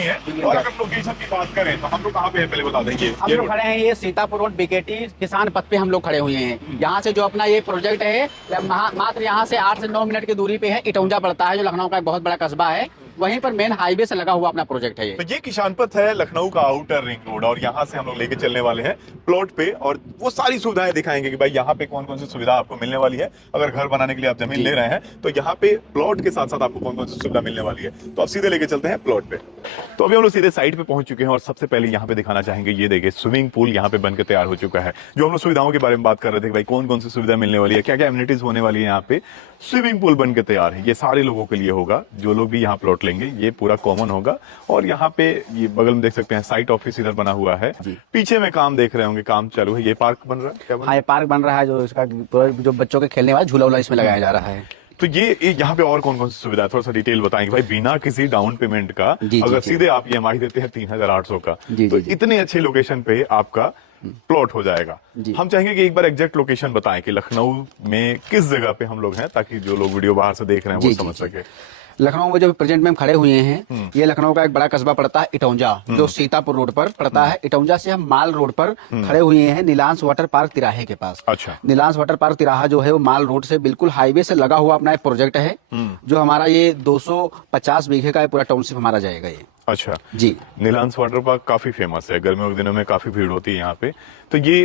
है। और अगर लोकेशन की बात करें तो हम लोग कहाँ पे हैं पहले बता देंगे। हम लोग खड़े हैं ये सीतापुर रोड बीकेटी किसान पथ पे हम लोग खड़े हुए हैं। यहाँ से जो अपना ये प्रोजेक्ट है मात्र यहाँ से 8 से 9 मिनट की दूरी पे है। इटौंजा पड़ता है जो लखनऊ का एक बहुत बड़ा कस्बा है। वहीं पर मेन हाईवे से लगा हुआ अपना प्रोजेक्ट है ये। तो ये किसान पथ है, लखनऊ का आउटर रिंग रोड, और यहाँ से हम लोग लेके चलने वाले हैं प्लॉट पे, और वो सारी सुविधाएं दिखाएंगे कि भाई यहाँ पे कौन कौन सी सुविधा आपको मिलने वाली है। अगर घर बनाने के लिए आप जमीन ले रहे हैं तो यहाँ पे प्लॉट के साथ साथ आपको कौन कौन सी सुविधा मिलने वाली है। तो अब सीधे लेके चलते हैं प्लॉट पे। तो अभी हम लोग सीधे साइड पे पहुंच चुके हैं और सबसे पहले यहाँ पे दिखाना चाहेंगे, ये देखिए स्विमिंग पूल यहाँ पे बनकर तैयार हो चुका है। जो हम लोग सुविधाओं के बारे में बात कर रहे थे भाई कौन कौन सी सुविधा मिलने वाली है, क्या क्या एमिनिटीज होने वाली है, यहाँ पे स्विमिंग पूल बनकर तैयार है। ये सारे लोगों के लिए होगा, जो लोग भी यहाँ प्लॉट लेंगे ये पूरा कॉमन होगा। और यहाँ पे ये बगल में देख सकते हैं साइट ऑफिस इधर बना हुआ है। पीछे में काम देख रहे होंगे, काम चालू है। ये पार्क बन रहा है, क्या बन रहा है? हाँ, ये पार्क बन रहा है जो इसका जो बच्चों के खेलने वाला झूला वूला इसमें लगाया जा रहा है। तो ये यहाँ पे और कौन कौन सी सुविधा है, थोड़ा सा डिटेल बताएंगे भाई, बिना किसी डाउन पेमेंट का। अगर सीधे आप EMI देते हैं 3800 का, तो इतने अच्छे लोकेशन पे आपका प्लॉट हो जाएगा। हम चाहेंगे कि एक बार एग्जैक्ट लोकेशन बताएं कि लखनऊ में किस जगह पे हम लोग हैं, ताकि जो लोग वीडियो बाहर से देख रहे हैं वो समझ सके। लखनऊ में जो प्रेजेंट में हम खड़े हुए हैं, ये लखनऊ का एक बड़ा कस्बा पड़ता है इटौंजा, जो सीतापुर रोड पर पड़ता है। इटौंजा से हम माल रोड पर खड़े हुए हैं, नीलांश वाटर पार्क तिराहे के पास। अच्छा। नीलांश वाटर पार्क तिराहा जो है वो माल रोड से बिल्कुल हाईवे से लगा हुआ अपना एक प्रोजेक्ट है, जो हमारा ये 250 बीघे का पूरा टाउनशिप हमारा जाएगा ये। अच्छा जी। नीलांश वाटर पार्क काफी फेमस है, गर्मियों के दिनों में काफी भीड़ होती है यहाँ पे। तो ये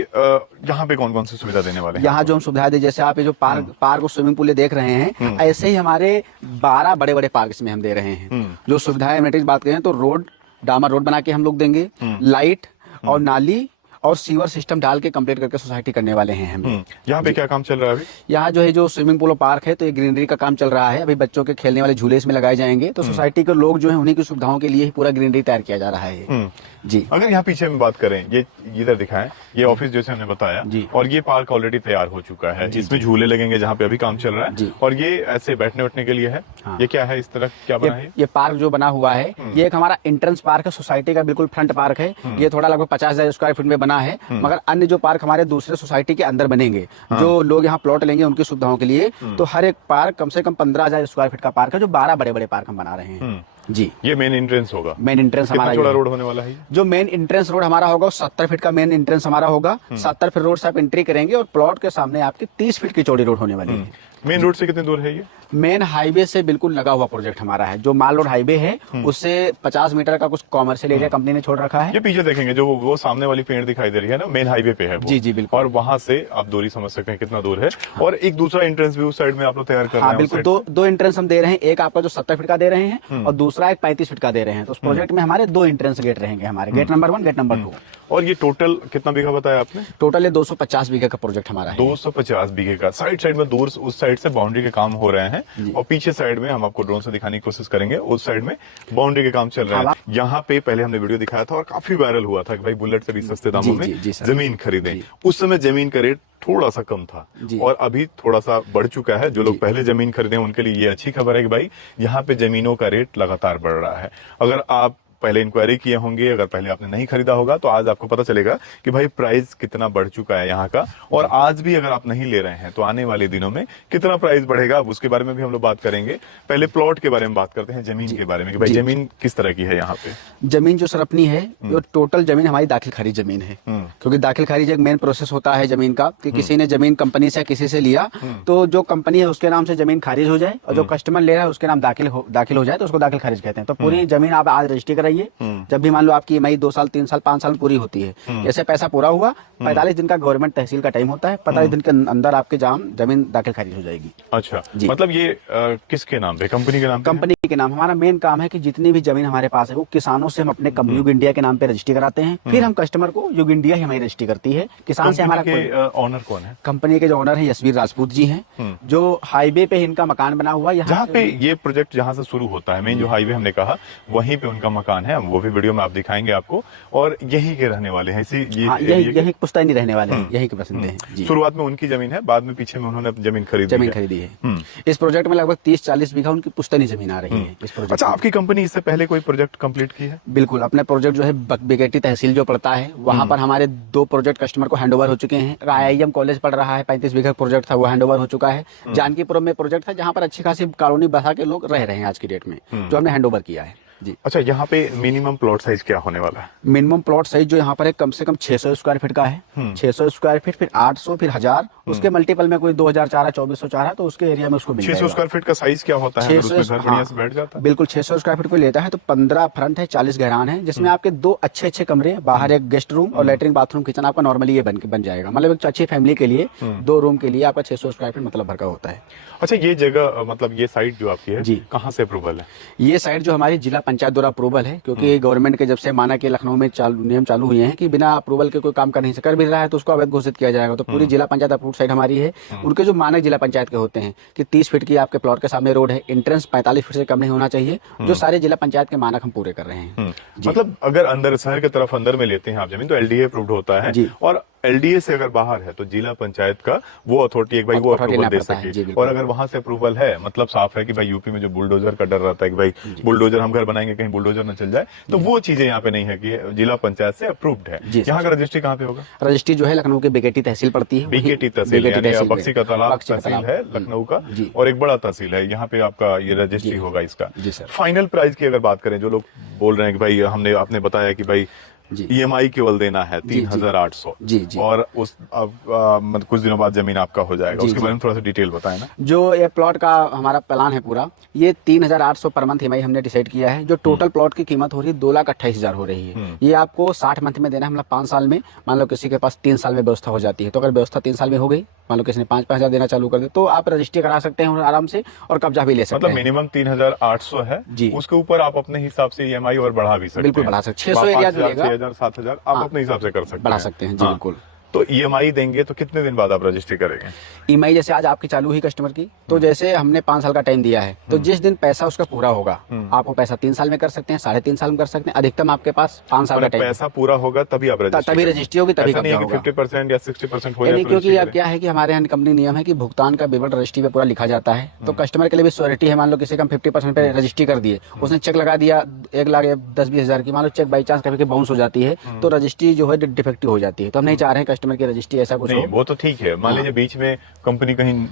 यहाँ पे कौन कौन सी सुविधा देने वाले हैं? यहाँ जो हम सुविधा दे, जैसे आप ये जो पार्क और स्विमिंग पूल देख रहे हैं, ऐसे ही हमारे 12 बड़े बड़े पार्क इसमें हम दे रहे हैं। जो सुविधाएं एमिनिटीज बात करें तो रोड, डामर रोड बना के हम लोग देंगे, लाइट और नाली और सीवर सिस्टम डाल के कंप्लीट करके सोसाइटी करने वाले हैं हम। यहाँ पे क्या काम चल रहा है अभी? यहाँ जो है जो स्विमिंग पूल और पार्क है, तो ये ग्रीनरी का काम चल रहा है। अभी बच्चों के खेलने वाले झूले इसमें लगाए जाएंगे, तो सोसाइटी के लोग जो है उन्हीं की सुविधाओं के लिए ही पूरा ग्रीनरी तैयार किया जा रहा है। जी। अगर यहाँ पीछे में बात करें, ये इधर दिखाएं, ये ऑफिस जैसे हमने बताया, और ये पार्क ऑलरेडी तैयार हो चुका है। इसमें झूले लगेंगे जहाँ पे अभी काम चल रहा है, और ये ऐसे बैठने उठने के लिए है। ये क्या है, इस तरह क्या बना है? ये पार्क जो बना हुआ है, ये एक हमारा एंट्रेंस पार्क है, सोसाइटी का बिल्कुल फ्रंट पार्क है। ये थोड़ा लगभग 50,000 स्क्वायर फीट में बना है, मगर अन्य जो पार्क हमारे दूसरे सोसाइटी के अंदर बनेंगे, जो लोग यहाँ प्लॉट लेंगे उनकी सुविधाओं के लिए, तो हर एक पार्क कम से कम 15,000 स्क्वायर फीट का पार्क है, जो 12 बड़े बड़े पार्क हम बना रहे हैं। जी। ये मेन एंट्रेंस होगा। मेन एंट्रेंस हमारा चौड़ा रोड होने वाला है। जो मेन एंट्रेंस रोड हमारा होगा 70 फीट का मेन एंट्रेंस हमारा होगा। 70 फीट रोड से आप एंट्री करेंगे और प्लॉट के सामने आपकी 30 फीट की चौड़ी रोड होने वाली है। मेन रोड से कितनी दूर है ये? मेन हाईवे से बिल्कुल लगा हुआ प्रोजेक्ट हमारा है। जो माल रोड हाईवे है उससे 50 मीटर का कुछ कॉमर्शियल एरिया कंपनी ने छोड़ रखा है। ये पीछे देखेंगे जो वो सामने वाली पेड़ दिखाई दे रही है ना, मेन हाईवे पे है वो। जी बिल्कुल। और वहां से आप दूरी समझ सकते हैं कितना दूर है। और एक दूसरा एंट्रेंस भी उस साइड में आप लोग तैयार कर रहे हैं। बिल्कुल, दो एंट्रेंस हम दे रहे हैं। एक आपका जो 70 फीट का दे रहे हैं और दूसरा एक 35 फीट का दे रहे हैं। तो उस प्रोजेक्ट में हमारे 2 एंट्रेंस गेट रहेंगे हमारे, गेट नंबर 1, गेट नंबर 2। और ये टोटल कितना बीघा बताया आपने? टोटल ये 250 बीघे का प्रोजेक्ट हमारा है। 250 बीघे का। साइड में दूर उस साइड से बाउंड्री के काम हो रहे हैं, और पीछे साइड में हम आपको ड्रोन से दिखाने की कोशिश करेंगे, उस साइड में बाउंड्री के काम चल रहा है। यहाँ पे पहले हमने वीडियो दिखाया था और काफी वायरल हुआ था कि भाई बुलेट से भी सस्ते दामों में जमीन खरीदें। उस समय जमीन का रेट थोड़ा सा कम था और अभी थोड़ा सा बढ़ चुका है। जो लोग पहले जमीन खरीदे उनके लिए ये अच्छी खबर है कि भाई यहाँ पे जमीनों का रेट लगातार बढ़ रहा है। अगर आप पहले इंक्वायरी किए होंगे, अगर पहले आपने नहीं खरीदा होगा, तो आज आपको पता चलेगा कि भाई प्राइस कितना बढ़ चुका है यहाँ का। और आज भी अगर आप नहीं ले रहे हैं तो आने वाले दिनों में कितना प्राइस बढ़ेगा, उसके बारे में भी हम लोग बात करेंगे। पहले प्लॉट के बारे में बात करते हैं, जमीन के बारे में कि भाई जमीन किस तरह की है यहाँ पे। जमीन जो सर अपनी है, वो टोटल जमीन हमारी दाखिल खारिज जमीन है। क्योंकि दाखिल खारिज एक मेन प्रोसेस होता है जमीन का, कि किसी ने जमीन कंपनी से किसी से लिया, तो जो कंपनी है उसके नाम से जमीन खारिज हो जाए, और जो कस्टमर ले रहा है उसके नाम दाखिल हो जाए, तो उसको दाखिल खारिज कहते हैं। तो पूरी जमीन आप आज रजिस्ट्री कराइए। जब भी मान लो आपकी EMI 2 साल 3 साल 5 साल पूरी होती है, जैसे पैसा पूरा हुआ, 45 दिन का गवर्नमेंट तहसील का टाइम होता है। 45 दिन के अंदर आपके जमीन दाखिल खारिज हो जाएगी। अच्छा, मतलब ये किसके नाम पे? कंपनी के नाम पे? कंपनी के नाम। हमारा मेन काम है कि जितनी भी जमीन हमारे पास है वो किसानों से हम अपने युग इंडिया के नाम पे रजिस्ट्री कराते हैं। फिर हम कस्टमर को युग इंडिया ही हमारी रजिस्ट्री करती है। किसान से हमारा ऑनर कौन है? कंपनी के जो ऑनर है यशवीर राजपूत जी हैं, जो हाईवे पे इनका मकान बना हुआ है। जहाँ पे ये प्रोजेक्ट जहाँ से शुरू होता है, मेन जो हाईवे हमने कहा, वहीं पे उनका मकान है। वो भी वीडियो में आप दिखाएंगे आपको। और यही के रहने वाले हैं, यही पुश्तैनी रहने वाले हैं, यही के बसिंदे हैं। शुरुआत में उनकी जमीन है, बाद में पीछे में उन्होंने जमीन खरीदी है। इस प्रोजेक्ट में लगभग 30-40 बीघा उनकी पुश्तैनी जमीन आ रही है इस प्रोजेक्ट। अच्छा, आपकी कंपनी इससे पहले कोई प्रोजेक्ट कंप्लीट की है? बिल्कुल, अपने प्रोजेक्ट जो है बीकेटी तहसील जो पड़ता है, वहाँ पर हमारे 2 प्रोजेक्ट कस्टमर को हैंडओवर हो चुके हैं। IIM कॉलेज पढ़ रहा है, 35 बीघा प्रोजेक्ट था, वो हैंडओवर हो चुका है। जानकीपुरम में प्रोजेक्ट था जहाँ पर अच्छी खासी कॉलोनी बसा के लोग रह रहे हैं आज की डेट में, जो हमने हैंडओवर किया है। जी। अच्छा, यहाँ पे मिनिमम प्लॉट साइज क्या होने वाला है? मिनिमम प्लॉट साइज जो यहाँ पर है कम से कम 600 स्क्वायर फीट का है। 600 स्क्वायर फीट, फिर 800, फिर 1000, उसके मल्टीपल में कोई 2000 चाह रहा, 2400 चाह रहा, तो उसके एरिया में उसको मिल 600 जाएगा। स्क्वायर फीट का साइज क्या होता है? अगर उसमें घर बढ़िया से बैठ जाता है? बिल्कुल 600 स्क्वायर फीट को लेता है तो 15 फ्रंट है, 40 गहरान है, जिसमें आपके 2 अच्छे कमरे, बाहर एक गेस्ट रूम और लेटरिन बाथरूम किचन आपका नॉर्मली ये बन जाएगा। मतलब एक अच्छी फैमिली के लिए 2 रूम के लिए आपका 600 स्क्वायर फीट मतलब भर का होता है। अच्छा, ये जगह मतलब ये साइट जो आपकी है जी, कहाँ से अप्रूवल है? ये साइट जो हमारी जिला पंचायत द्वारा अप्रूवल है, क्योंकि गवर्नमेंट के जब से माना कि लखनऊ में नियम चालू हुए हैं कि बिना अप्रूवल के कोई काम कर नहीं सकता, कर भी रहा है तो उसको अवैध घोषित किया जाएगा। तो पूरी जिला पंचायत अप्रूव साइट हमारी है। उनके जो मानक जिला पंचायत के होते हैं कि 30 फीट की आपके प्लॉट के सामने रोड है, एंट्रेंस 45 फीट से कम नहीं होना चाहिए, जो सारे जिला पंचायत के मानक हम पूरे कर रहे हैं। मतलब अगर अंदर शहर की तरफ अंदर में लेते हैं आप जमीन तो एलडीए अप्रूव्ड होता है, और एलडीए से अगर बाहर है तो जिला पंचायत का वो अथॉरिटी एक भाई वो अप्रूवल दे सके। और अगर वहां से अप्रूवल है, मतलब साफ है कि भाई यूपी में जो बुलडोजर का डर रहता है कि भाई बुलडोजर हम घर बनाएंगे कहीं बुलडोजर न चल जाए, तो वो चीजें यहाँ पे नहीं है कि जिला पंचायत से अप्रूव्ड है। यहाँ का रजिस्ट्री कहाँ पे होगा? रजिस्ट्री जो है लखनऊ के बीकेटी तहसील पड़ती है। बीकेटी तहसील यानी बक्सी का तालाब तहसील है लखनऊ का, और एक बड़ा तहसील है, यहाँ पे आपका ये रजिस्ट्री होगा इसका। फाइनल प्राइस की अगर बात करें, जो लोग बोल रहे हैं कि भाई आपने बताया कि भाई ईएमआई केवल देना है 3800, और उस मतलब कुछ दिनों बाद जमीन आपका हो जाएगा, उसके बारे में थोड़ा सा डिटेल बताएं ना। जो ये प्लॉट का हमारा प्लान है पूरा, ये 3800 पर मंथ ईएमआई हमने डिसाइड किया है। जो टोटल प्लॉट की कीमत हो रही है 2,28,000 हो रही है। ये आपको 60 मंथ में देना है, मतलब 5 साल में। मान लो किसी के पास 3 साल में व्यवस्था हो जाती है, तो अगर व्यवस्था 3 साल में हो गई, मान लो किसी ने 5-5 हजार देना चालू कर दे, तो आप रजिस्ट्री करा सकते हैं आराम से और कब्जा भी ले सकते मतलब हैं। मिनिमम 3800 है जी, उसके ऊपर आप अपने हिसाब से ईएमआई और बढ़ा भी सकते हैं। बिल्कुल बढ़ा सकते हैं, 600 एरिया जो लेगा 6,000 7,000 आप अपने हिसाब से कर सकते हैं, बढ़ा सकते हैं जी। बिल्कुल। तो ईएमआई देंगे तो कितने दिन बाद आप रजिस्ट्री करेंगे? ईएमआई जैसे आज आपकी चालू हुई कस्टमर की, तो जैसे हमने 5 साल का टाइम दिया है, तो जिस दिन पैसा उसका पूरा होगा, आप वो पैसा 3 साल में कर सकते हैं, 3.5 साल में कर सकते हैं, अधिकतम आपके पास 5 साल का टाइम। पैसा पूरा होगा तभी आप रजिस्ट्री होगी, तभी नहीं है कि 50% या 60% हो जाए। क्योंकि अब क्या है कि हमारे यहाँ कंपनी नियम है कि भुगतान का विवरण रजिस्ट्री पे पूरा लिखा जाता है, तो कस्टमर के लिए भी श्योरिटी है। मान लो किसी का 50% पे रजिस्ट्री कर दिए, उसने चेक लगा दिया 1,10,20 हजार की, मान लो चेक बाई चांस कभी बाउंस हो जाती है, तो रजिस्ट्री जो है डिफेक्टिव हो जाती है। तो हम नहीं चाह रहे हैं कस्टमर की रजिस्ट्री ऐसा नहीं, वो तो ठीक है। मान लीजिए बीच में कंपनी कहीं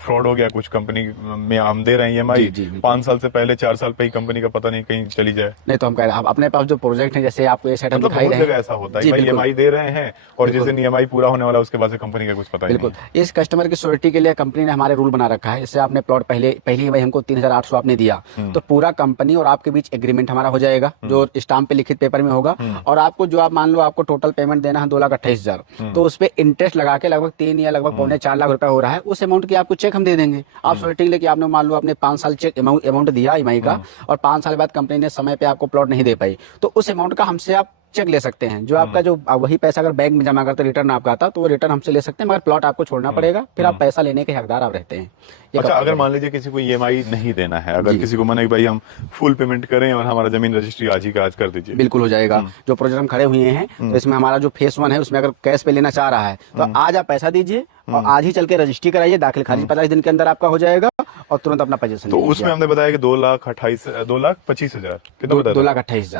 फ्रॉड हो गया, कुछ कंपनी में हम दे रहे हैं ईएमआई 5 साल से पहले, 4 साल पे ही कंपनी का पता नहीं कहीं चली जाए। नहीं, तो हम कह रहे हैं अपने पास जो प्रोजेक्ट है, जैसे आपको ये सेट हम दिखाई रहे हैं, ऐसा होता है ईएमआई दे रहे हैं और जिस दिन ईएमआई पूरा होने वाला उसके बाद से कंपनी का कुछ पता नहीं। बिल्कुल। इस कस्टमर की श्योरिटी के लिए कंपनी ने हमारे रूल बना रखा है। इससे आपने प्लॉट पहली भाई हमको 3800 आपने दिया, तो पूरा कंपनी और आपके बीच एग्रीमेंट हमारा हो जाएगा, जो स्टाम्प पे लिखित पेपर में होगा। और आपको जो आप मान लो आपको टोटल पेमेंट देना है 2,28,000, तो उस पर इंटरेस्ट लगा के लगभग 3 या लगभग 4 लाख रुपए हो रहा है। उस अमाउंट की आपको चेक हम दे देंगे। आप श्योरिटी लेके आपने मान लो आपने 5 साल चेक अमाउंट दिया ईएमआई का, और 5 साल बाद कंपनी ने समय पे आपको प्लॉट नहीं दे पाई, तो उस अमाउंट का हमसे आप चेक ले सकते हैं। जो आपका जो वही पैसा अगर बैंक में जमा करते रिटर्न आपका आता, तो वो रिटर्न हमसे ले सकते हैं, मगर प्लॉट आपको छोड़ना पड़ेगा, फिर आप पैसा लेने के हकदार आप रहते हैं। अच्छा, अगर मान लीजिए किसी को ईएमआई नहीं देना है, अगर किसी को माने कि भाई हम फुल पेमेंट करें और हमारा जमीन रजिस्ट्री आज ही का आज कर दीजिए, बिल्कुल हो जाएगा। जो प्रोजेक्ट हम खड़े हुए हैं, तो इसमें हमारा जो फेस 1 है, उसमें अगर कैश पे लेना चाह रहा है, तो आज आप पैसा दीजिए और आज ही चल के रजिस्ट्री कराइए, दाखिल खारिज 50 दिन के अंदर आपका हो जाएगा, और तुरंत अपना पोजीशन। तो उसमें हमने बताया कि 2,25,000 2,28,000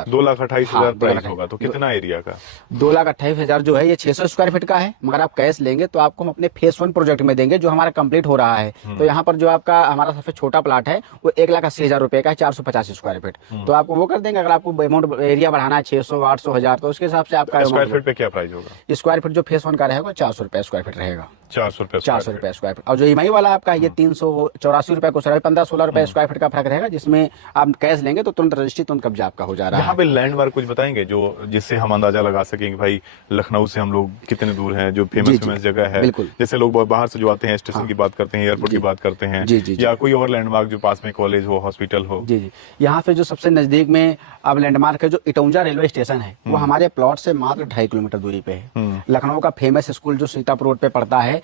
2,28,000 प्राइस होगा। तो कितना एरिया का? 2,28,000 जो है ये 600 स्क्वायर फीट का है, मगर आप कैश लेंगे तो आपको हम अपने फेस 1 प्रोजेक्ट में देंगे, जो हमारा कंप्लीट हो रहा है। तो यहाँ पर जो आपका हमारा सबसे छोटा प्लाट है वो 1,80,000 रुपए का है, 450 स्क्वायर फीट। तो आपको वो कर देंगे। अगर आपको अमाउंट एरिया बढ़ाना है 600, 800, 1000, तो उसके हिसाब से आपका स्क्वायर फीट पे क्या प्राइस होगा? स्क्वायर फीट जो फेस 1 का रहेगा 400 रुपए स्क्वायर फीट रहेगा। 400 रुपए स्क्वायर फीट। और जो ईएमआई वाला आपका ये 384 रुपए को 15-16 रुपए स्क्वायर फीट का फर्क रहेगा, जिसमें आप कैश लेंगे तो तुरंत रजिस्ट्री, तुरंत कब्जा आपका हो जा रहा है। यहाँ पे लैंडमार्क कुछ बताएंगे जो जिससे हम अंदाजा लगा सकें कि भाई लखनऊ से हम लोग कितने दूर हैं, जो फेमस जगह है। जैसे लोग बाहर से जो आते हैं, स्टेशन की बात करते हैं, एयरपोर्ट की बात करते हैं, या कोई और लैंडमार्क जो पास में कॉलेज हो, हॉस्पिटल हो। जी, यहाँ पे जो सबसे नजदीक में अब लैंडमार्क है, जो इटौंजा रेलवे स्टेशन है, वो हमारे प्लॉट से मात्र 2.5 किलोमीटर दूरी पे है। लखनऊ का फेमस स्कूल जो सीतापुर रोड पे पड़ता है,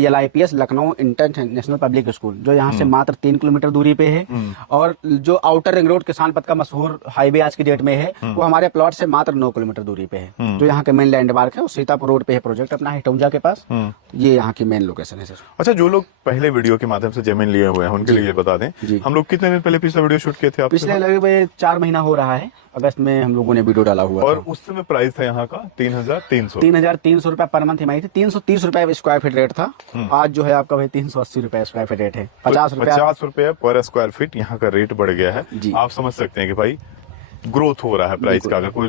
LIPS Lucknow international public school, जो यहाँ से मात्र 3 किलोमीटर दूरी पे है। और जो आउटर रिंग रोड किसान पथ का मशहूर हाईवे आज की डेट में है, वो हमारे प्लॉट से मात्र 9 किलोमीटर दूरी पे है। जो यहाँ के मेन लैंडमार्क है वो सीतापुर रोड पे है, प्रोजेक्ट अपना है इटौंजा के पास। ये यहाँ की मेन लोकेशन है सर। अच्छा, जो लोग पहले वीडियो के माध्यम से जमीन लिए हुए हैं उनके लिए बता दें, हम लोग कितने दिन पहले पिछला वीडियो शूट किए थे? पिछले लगभग 4 महीना हो रहा है, अगस्त में हम लोगों ने वीडियो डाला हुआ। और उस समय प्राइस था यहाँ का 3,300 रुपए पर मंथ ईएमआई थी। 330 रुपए स्क्वायर फीट रेट था। आज जो है आपका भाई 380 रुपए स्क्वायर फीट रेट है। 50 रुपए पर स्क्वायर फीट यहाँ का रेट बढ़ गया है। आप समझ सकते हैं कि भाई ग्रोथ हो रहा है प्राइस का, अगर कोई